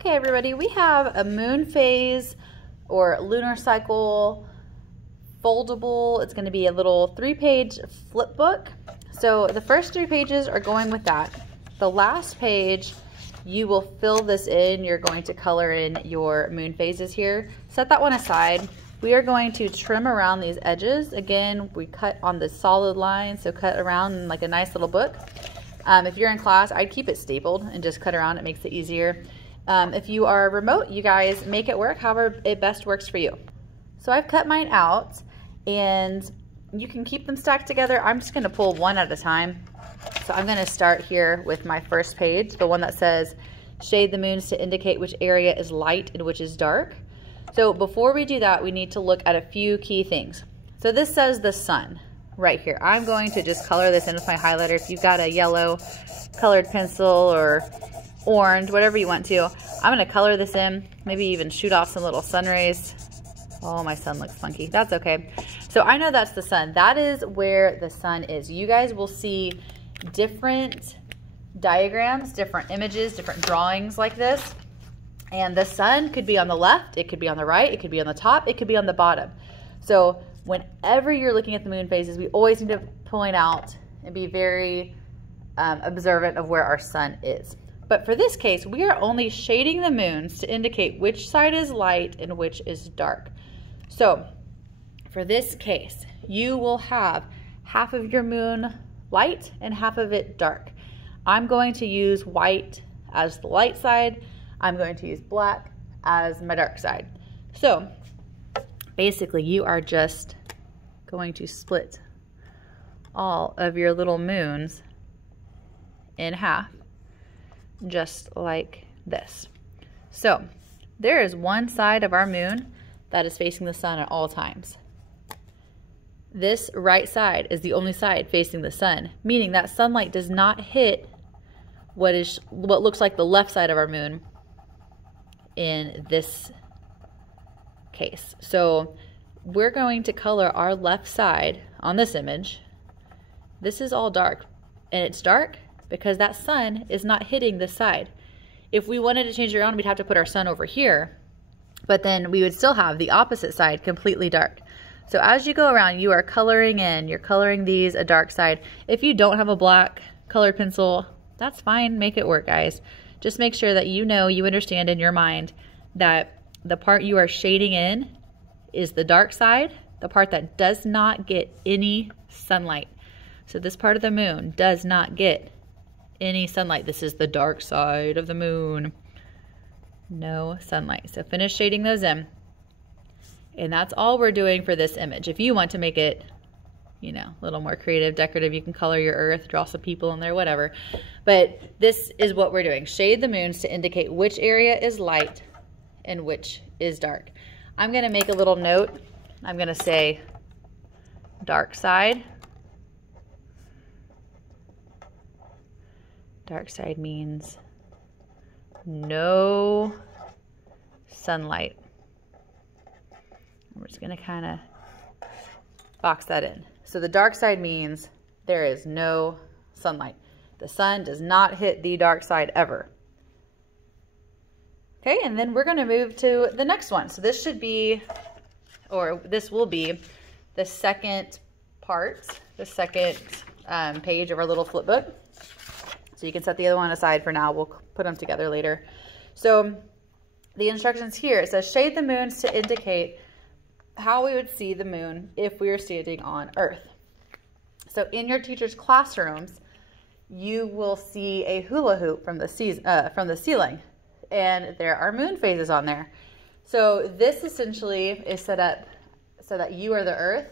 Okay, everybody, we have a moon phase or lunar cycle foldable. It's going to be a little 3-page flip book. So the first 3 pages are going with that. The last page, you will fill this in. You're going to color in your moon phases here. Set that one aside. We are going to trim around these edges. Again, we cut on the solid line, so cut around in like a nice little book. If you're in class, I'd keep it stapled and just cut around. It makes it easier. If you are remote, you guys make it work however it best works for you. So I've cut mine out, and you can keep them stacked together. I'm just going to pull one at a time. So I'm going to start here with my first page, the one that says shade the moons to indicate which area is light and which is dark. So before we do that, we need to look at a few key things. So this says the sun right here. I'm going to just color this in with my highlighter. If you've got a yellow colored pencil or orange, whatever you want to, I'm going to color this in, maybe even shoot off some little sun rays. Oh, my sun looks funky. That's okay. So I know that's the sun. That is where the sun is. You guys will see different diagrams, different images, different drawings like this. And the sun could be on the left, it could be on the right, it could be on the top, it could be on the bottom. So whenever you're looking at the moon phases, we always need to point out and be very observant of where our sun is. But for this case, we are only shading the moons to indicate which side is light and which is dark. So for this case, you will have half of your moon light and half of it dark. I'm going to use white as the light side. I'm going to use black as my dark side. So basically you are just going to split all of your little moons in half, just like this. So there is one side of our moon that is facing the sun at all times. This right side is the only side facing the sun, meaning that sunlight does not hit what looks like the left side of our moon in this case. So we're going to color our left side on this image. This is all dark, and it's dark because that sun is not hitting this side. If we wanted to change it around, we'd have to put our sun over here, but then we would still have the opposite side completely dark. So as you go around, you are coloring in, you're coloring these a dark side. If you don't have a black colored pencil, that's fine, make it work, guys. Just make sure that you know, you understand in your mind that the part you are shading in is the dark side, the part that does not get any sunlight. So this part of the moon does not get any sunlight. This is the dark side of the moon. No sunlight. So finish shading those in. And that's all we're doing for this image. If you want to make it, you know, a little more creative, decorative, you can color your earth, draw some people in there, whatever. But this is what we're doing. Shade the moons to indicate which area is light and which is dark. I'm going to make a little note. I'm going to say dark side. Dark side means no sunlight. We're just going to kind of box that in. So the dark side means there is no sunlight. The sun does not hit the dark side ever. Okay, and then we're going to move to the next one. So this should be, or this will be the second part, the second page of our little flip book. So you can set the other one aside for now. We'll put them together later. So the instructions here, it says shade the moons to indicate how we would see the moon if we were standing on Earth. So in your teacher's classrooms, you will see a hula hoop from the ceiling, and there are moon phases on there. So this essentially is set up so that you are the Earth,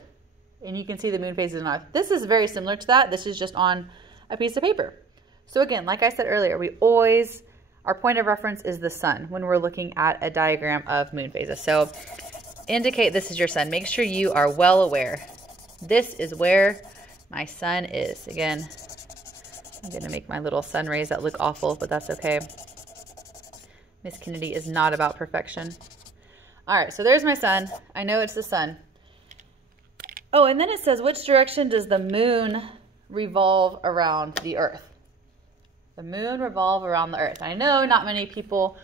and you can see the moon phases on Earth. This is very similar to that. This is just on a piece of paper. So again, like I said earlier, our point of reference is the sun when we're looking at a diagram of moon phases. So indicate this is your sun. Make sure you are well aware. This is where my sun is. Again, I'm going to make my little sun rays that look awful, but that's okay. Miss Kennedy is not about perfection. All right, so there's my sun. I know it's the sun. Oh, and then it says, which direction does the moon revolve around the Earth? The moon revolve around the Earth. I know not many people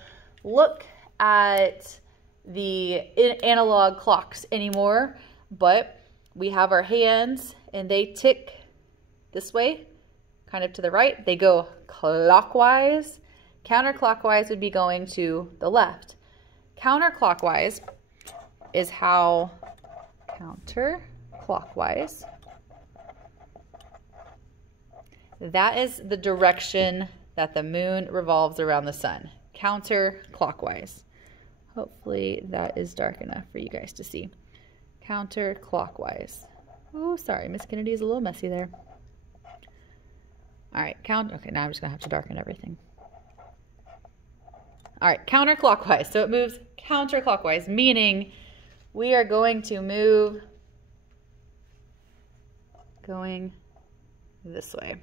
look at the analog clocks anymore, but we have our hands and they tick this way, kind of to the right. They go clockwise. Counterclockwise would be going to the left. Counterclockwise is how counterclockwise. That is the direction that the moon revolves around the sun. Counterclockwise. Hopefully that is dark enough for you guys to see. Counterclockwise. Oh, sorry, Miss Kennedy is a little messy there. All right, okay, now I'm just gonna have to darken everything. All right, counterclockwise. So it moves counterclockwise, meaning we are going to move going this way.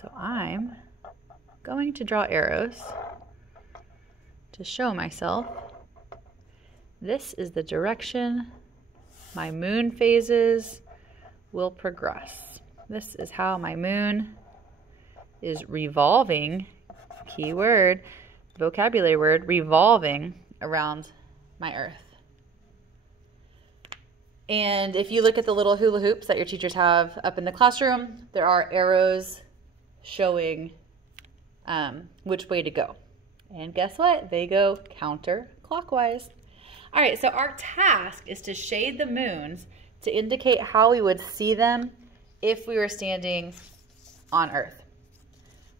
So I'm going to draw arrows to show myself this is the direction my moon phases will progress. This is how my moon is revolving, key word, vocabulary word, revolving around my earth. And if you look at the little hula hoops that your teachers have up in the classroom, there are arrows showing which way to go. And guess what? They go counterclockwise. All right, so our task is to shade the moons to indicate how we would see them if we were standing on Earth.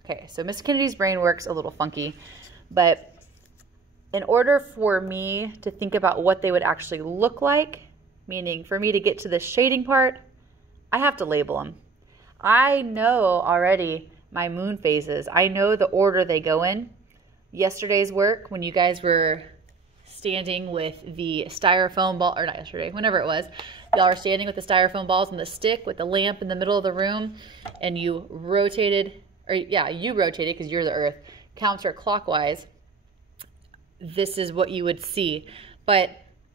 Okay, so Miss Kennedy's brain works a little funky, but in order for me to think about what they would actually look like, meaning for me to get to the shading part, I have to label them. I know already my moon phases. I know the order they go in. Yesterday's work, when you guys were standing with the styrofoam ball, or not yesterday, whenever it was, y'all were standing with the styrofoam balls and the stick with the lamp in the middle of the room, and you rotated, or yeah, you rotated because you're the Earth, counterclockwise. This is what you would see, but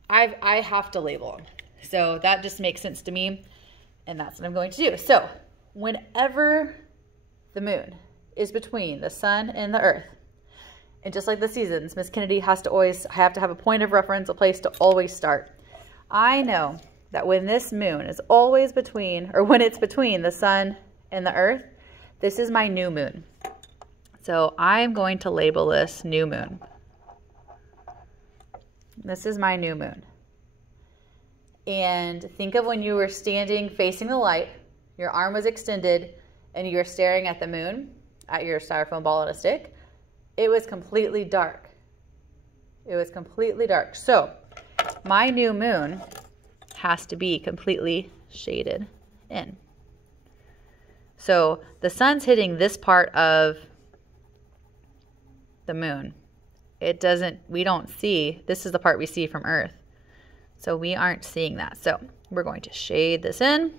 I have to label them. So that just makes sense to me, and that's what I'm going to do. So whenever the moon is between the sun and the Earth, and just like the seasons, Miss Kennedy has to always have to have a point of reference, a place to always start. I know that when this moon is always between, or when it's between the sun and the Earth, this is my new moon. So I'm going to label this new moon. This is my new moon. And think of when you were standing facing the light, your arm was extended, and you were staring at the moon, at your styrofoam ball and a stick. It was completely dark. It was completely dark. So my new moon has to be completely shaded in. So the sun's hitting this part of the moon. We don't see, this is the part we see from Earth. So we aren't seeing that. So we're going to shade this in.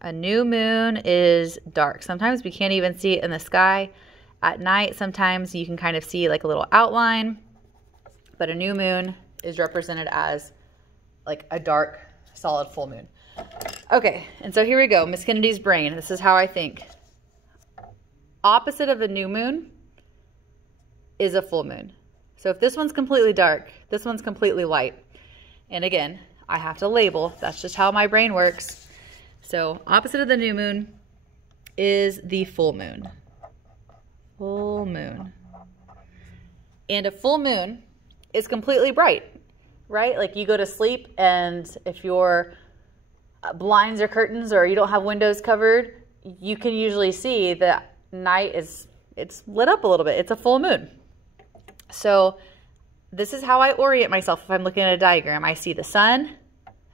A new moon is dark. Sometimes we can't even see it in the sky. At night, sometimes you can kind of see like a little outline, but a new moon is represented as like a dark, solid full moon. Okay, and so here we go, Miss Kennedy's brain. This is how I think. Opposite of a new moon is a full moon. So if this one's completely dark, this one's completely light. And again, I have to label. That's just how my brain works. So opposite of the new moon is the full moon. Full moon. And a full moon is completely bright, right? Like you go to sleep and if your blinds or curtains or you don't have windows covered, you can usually see that night it's lit up a little bit. It's a full moon. So this is how I orient myself if I'm looking at a diagram. I see the sun,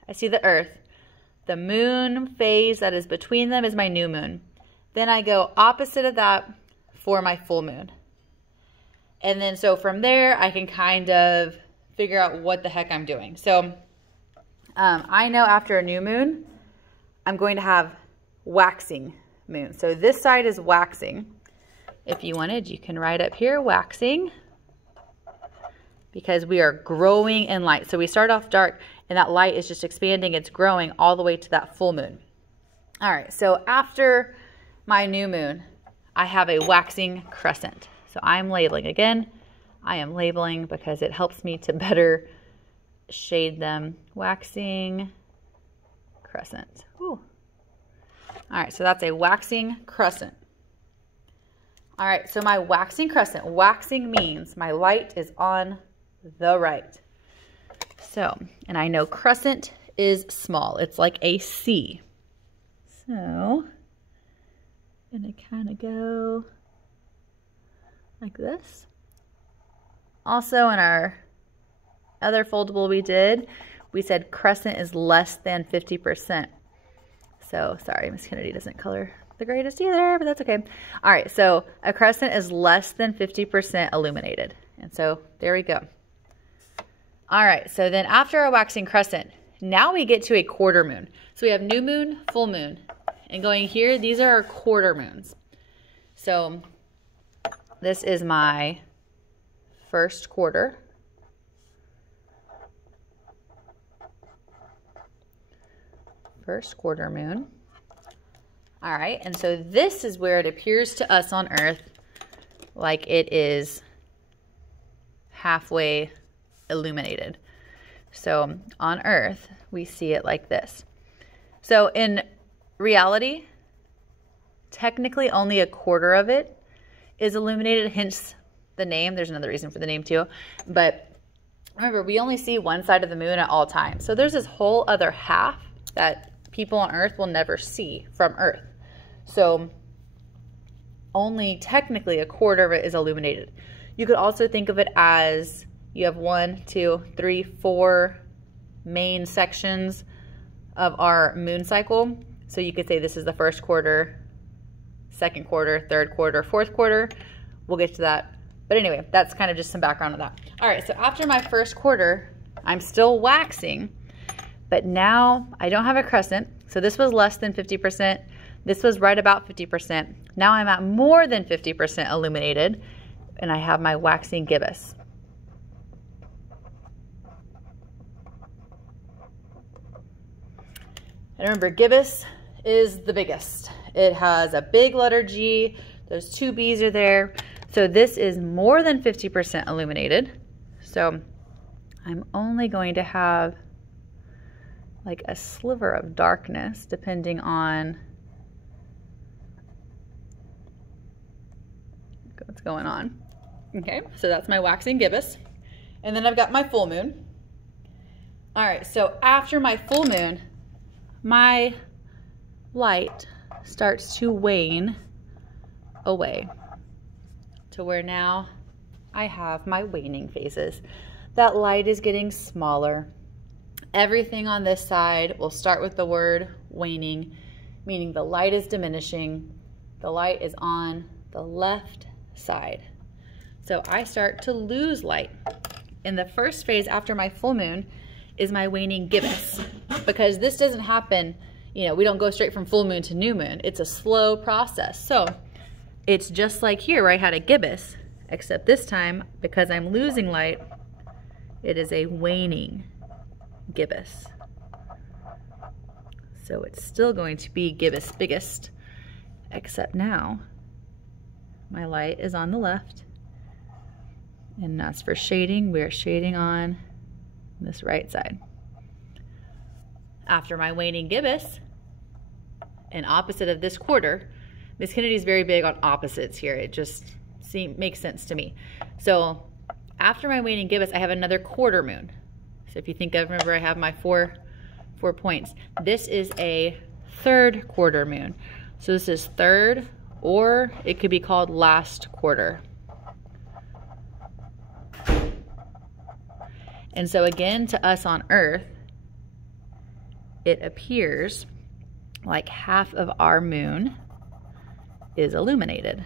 I see the Earth. The moon phase that is between them is my new moon. Then I go opposite of that for my full moon. And then so from there, I can kind of figure out what the heck I'm doing. So I know after a new moon, I'm going to have waxing moon. So this side is waxing. If you wanted, you can write up here, waxing, because we are growing in light. So we start off dark and that light is just expanding. It's growing all the way to that full moon. All right, so after my new moon, I have a waxing crescent. So So I'm labeling. Again, I am labeling because it helps me to better shade them. Waxing crescent. Ooh. All right, so that's a waxing crescent. All right, so my waxing crescent. Waxing means my light is on the right. So, and I know crescent is small. It's like a C. So, I'm gonna kind of go like this. Also in our other foldable we said crescent is less than 50%. So, sorry, Miss Kennedy doesn't color the greatest either, but that's okay. All right, so a crescent is less than 50% illuminated. And so there we go. All right, so then after a waxing crescent, now we get to a quarter moon. So we have new moon, full moon. And going here, these are our quarter moons. So this is my first quarter. First quarter moon. All right, and so this is where it appears to us on Earth like it is halfway illuminated. So on Earth, we see it like this. So in reality, technically only a quarter of it is illuminated, hence the name. There's another reason for the name too. But remember, we only see one side of the moon at all times. So there's this whole other half that people on Earth will never see from Earth. So only technically a quarter of it is illuminated. You could also think of it as you have 1, 2, 3, 4 main sections of our moon cycle. So you could say this is the first quarter, second quarter, third quarter, fourth quarter. We'll get to that. But anyway, that's kind of just some background on that. All right, so after my first quarter, I'm still waxing, but now I don't have a crescent. So this was less than 50%. This was right about 50%. Now I'm at more than 50% illuminated, and I have my waxing gibbous. And remember, gibbous is the biggest. It has a big letter G. Those 2 B's are there. So this is more than 50% illuminated. So I'm only going to have like a sliver of darkness depending on what's going on. Okay, so that's my waxing gibbous. And then I've got my full moon. All right, so after my full moon, my light starts to wane away to where now I have my waning phases. That light is getting smaller. Everything on this side will start with the word waning, meaning the light is diminishing. The light is on the left side. So I start to lose light. And the first phase after my full moon is my waning gibbous, because this doesn't happen, you know, we don't go straight from full moon to new moon. It's a slow process. So it's just like here where I had a gibbous, except this time, because I'm losing light, it is a waning gibbous. So it's still going to be gibbous biggest, except now my light is on the left. And as for shading, we're shading on this right side. After my waning gibbous, and opposite of this quarter, Miss Kennedy's very big on opposites here. It just makes sense to me. So after my waning gibbous, I have another quarter moon. So if you think of, remember I have my four points. This is a third quarter moon. So this is third, or it could be called last quarter. And so again, to us on Earth, it appears like half of our moon is illuminated,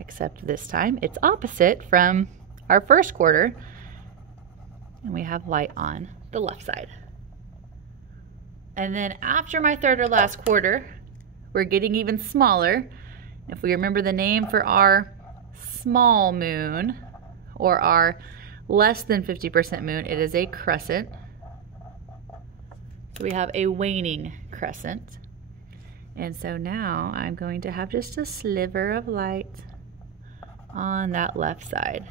except this time it's opposite from our first quarter, and we have light on the left side. And then after my third or last quarter, we're getting even smaller. If we remember the name for our small moon, or our less than 50% moon, it is a crescent. So we have a waning crescent. And so now I'm going to have just a sliver of light on that left side.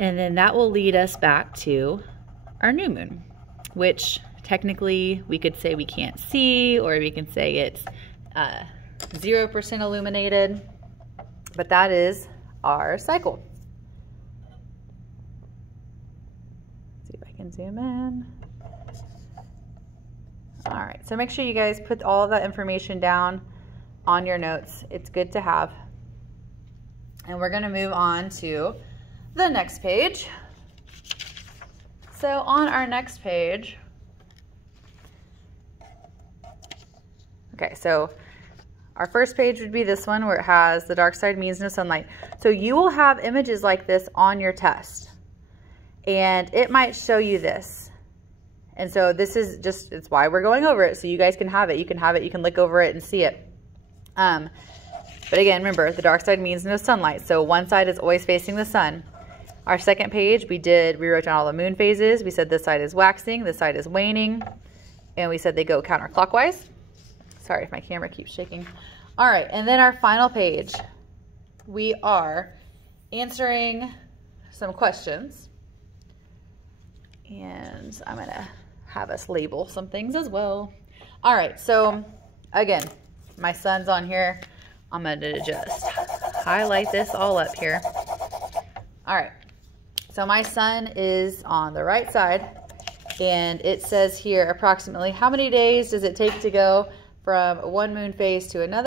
And then that will lead us back to our new moon, which technically we could say we can't see, or we can say it's 0% illuminated, but that is our cycle. Let's see if I can zoom in. All right, so make sure you guys put all of that information down on your notes. It's good to have. And we're gonna move on to the next page. So on our next page, okay, so our first page would be this one where it has the dark side means no sunlight. So you will have images like this on your test, and it might show you this. And so this is just, it's why we're going over it, so you guys can have it. You can have it, you can look over it and see it. But again, remember, the dark side means no sunlight, so one side is always facing the sun. Our second page, we wrote down all the moon phases. We said this side is waxing, this side is waning, and we said they go counterclockwise. Sorry if my camera keeps shaking. All right, and then our final page, we are answering some questions. And I'm gonna have us label some things as well. All right, so again, my son's on here. I'm gonna just highlight this all up here. All right, so my sun is on the right side, and it says here approximately how many days does it take to go from one moon phase to another?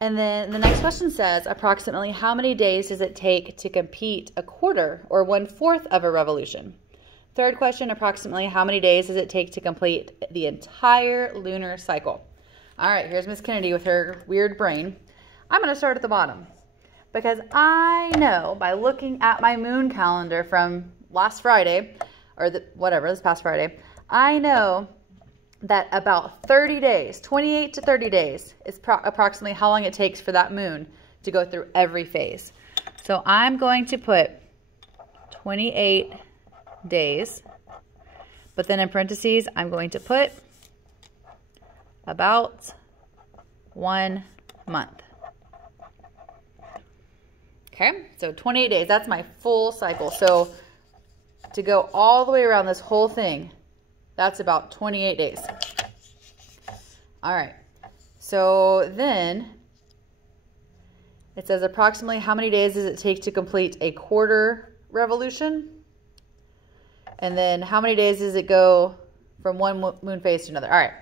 And then the next question says approximately how many days does it take to complete a quarter or 1/4 of a revolution? Third question, approximately how many days does it take to complete the entire lunar cycle? All right, here's Miss Kennedy with her weird brain. I'm gonna start at the bottom because I know by looking at my moon calendar from last Friday, or this past Friday, I know that about 30 days, 28 to 30 days is approximately how long it takes for that moon to go through every phase. So I'm going to put 28 days, but then in parentheses, I'm going to put about 1 month. Okay, so 28 days, that's my full cycle. So to go all the way around this whole thing, that's about 28 days. All right, so then it says approximately how many days does it take to complete a quarter revolution? And then how many days does it go from one moon phase to another? All right,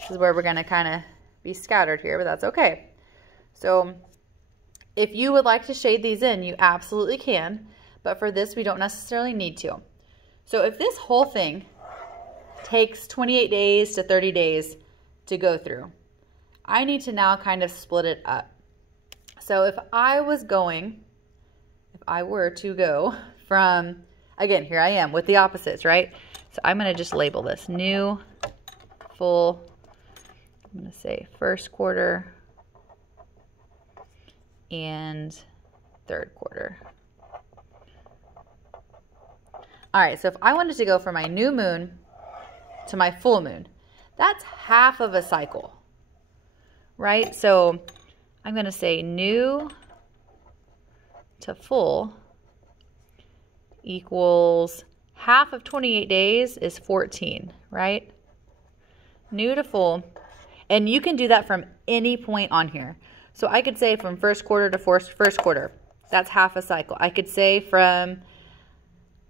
this is where we're gonna kind of be scattered here, but that's okay. So if you would like to shade these in, you absolutely can, but for this, we don't necessarily need to. So if this whole thing takes 28 days to 30 days to go through, I need to now kind of split it up. So if I were to go from, again, here I am with the opposites, right? So I'm gonna just label this new, full, I'm gonna say first quarter and third quarter. All right, so if I wanted to go from my new moon to my full moon, that's half of a cycle, right? So I'm gonna say new to full equals half of 28 days is 14, right? New to full, and you can do that from any point on here. So I could say from first quarter to first quarter, that's half a cycle. I could say from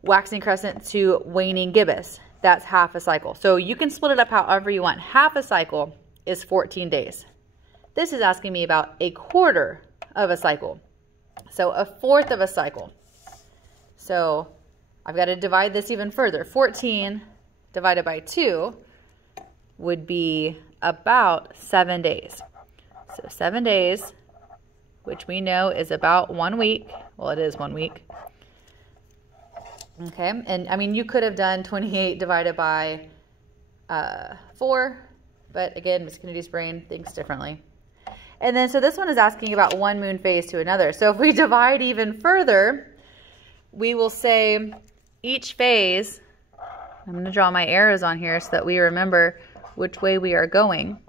waxing crescent to waning gibbous, that's half a cycle. So you can split it up however you want. Half a cycle is 14 days. This is asking me about a quarter of a cycle. So 1/4 of a cycle. So I've got to divide this even further. 14 divided by 2 would be about 7 days. So 7 days, which we know is about 1 week. Well, it is 1 week. Okay, and I mean, you could have done 28 divided by 4, but again, Miss Kennedy's brain thinks differently. And then, so this one is asking about one moon phase to another. So if we divide even further, we will say each phase, I'm going to draw my arrows on here so that we remember which way we are going.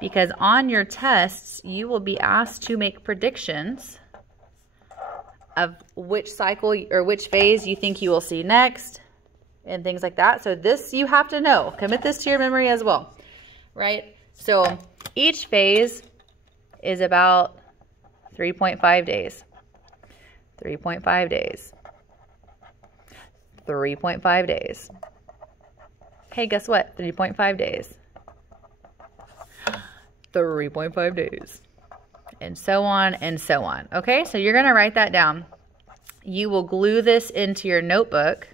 because on your tests, you will be asked to make predictions of which cycle or which phase you think you will see next and things like that. So this you have to know. Commit this to your memory as well, right? So each phase is about 3.5 days. 3.5 days. 3.5 days. Hey, guess what? 3.5 days. 3.5 days. And so on and so on. Okay, so you're going to write that down. You will glue this into your notebook.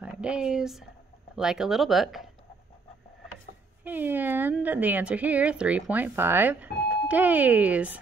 5 days, like a little book. And the answer here, 3.5 days.